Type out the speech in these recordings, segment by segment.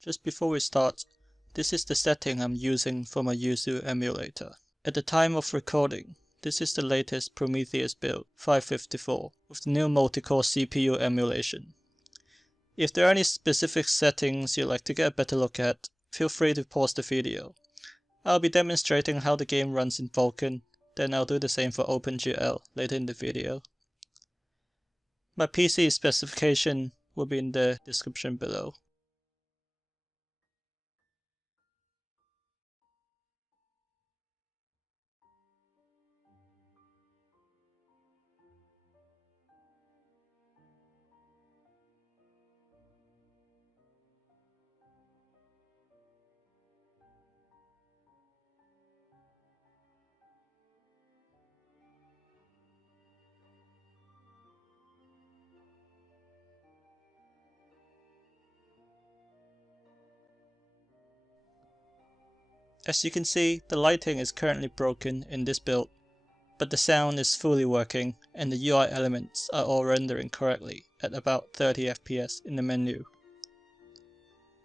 Just before we start, this is the setting I'm using for my Yuzu emulator. At the time of recording, this is the latest Prometheus build 554 with the new multi-core CPU emulation. If there are any specific settings you'd like to get a better look at, feel free to pause the video. I'll be demonstrating how the game runs in Vulkan, then I'll do the same for OpenGL later in the video. My PC specification will be in the description below. As you can see, the lighting is currently broken in this build, but the sound is fully working and the UI elements are all rendering correctly at about 30 FPS in the menu.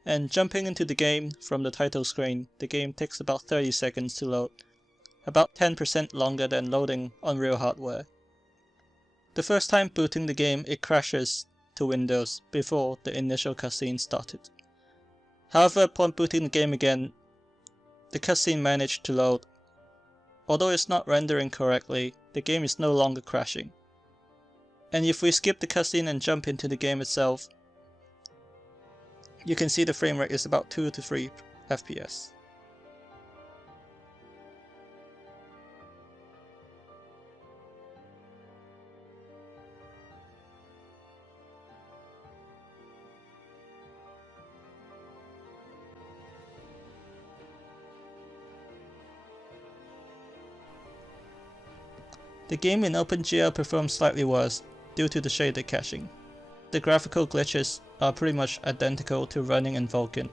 And jumping into the game from the title screen, the game takes about 30 seconds to load, about 10% longer than loading on real hardware. The first time booting the game, it crashes to Windows before the initial cutscene started. However, upon booting the game again, the cutscene managed to load. Although it's not rendering correctly, the game is no longer crashing. And if we skip the cutscene and jump into the game itself, you can see the frame rate is about 2 to 3 FPS. The game in OpenGL performs slightly worse due to the shader caching. The graphical glitches are pretty much identical to running in Vulkan,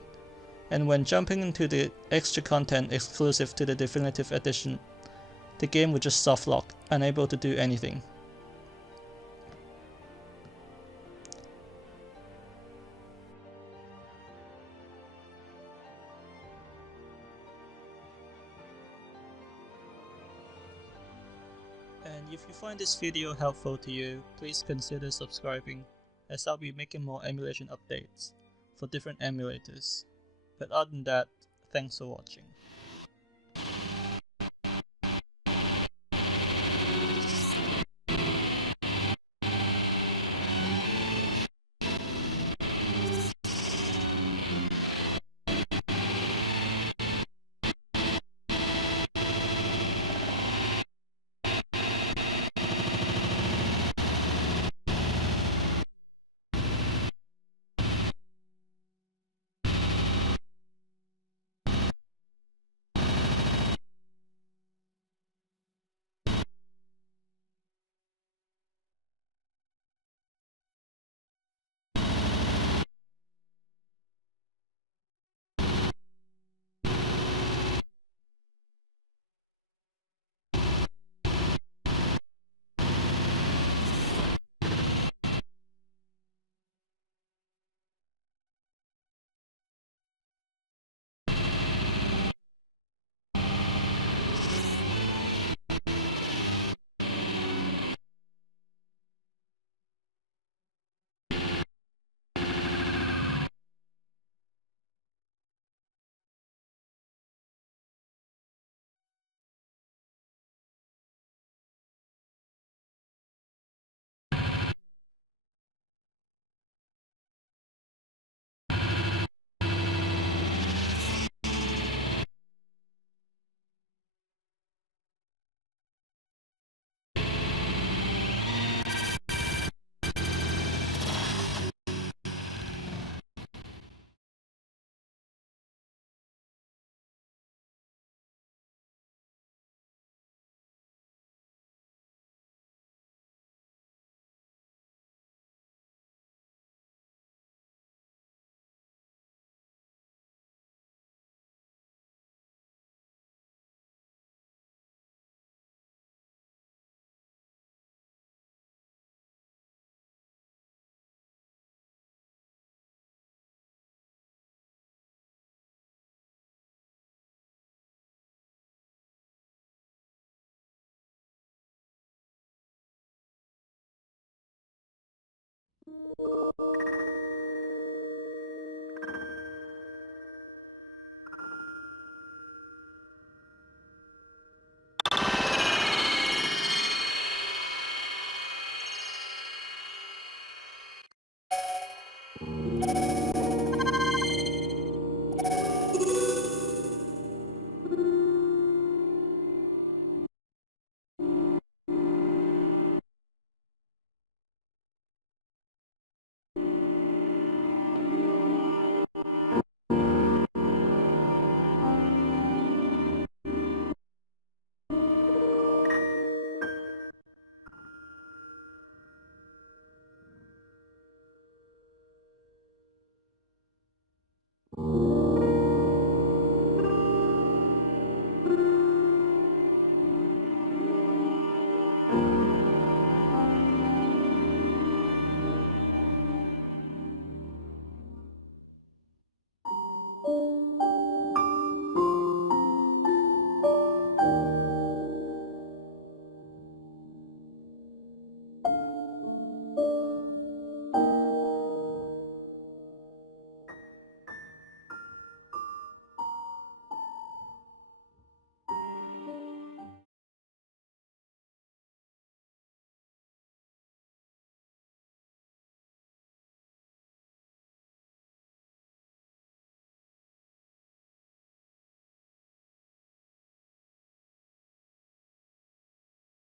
and when jumping into the extra content exclusive to the Definitive Edition, the game would just softlock, unable to do anything. And if you find this video helpful to you, please consider subscribing, as I'll be making more emulation updates for different emulators. But other than that, thanks for watching.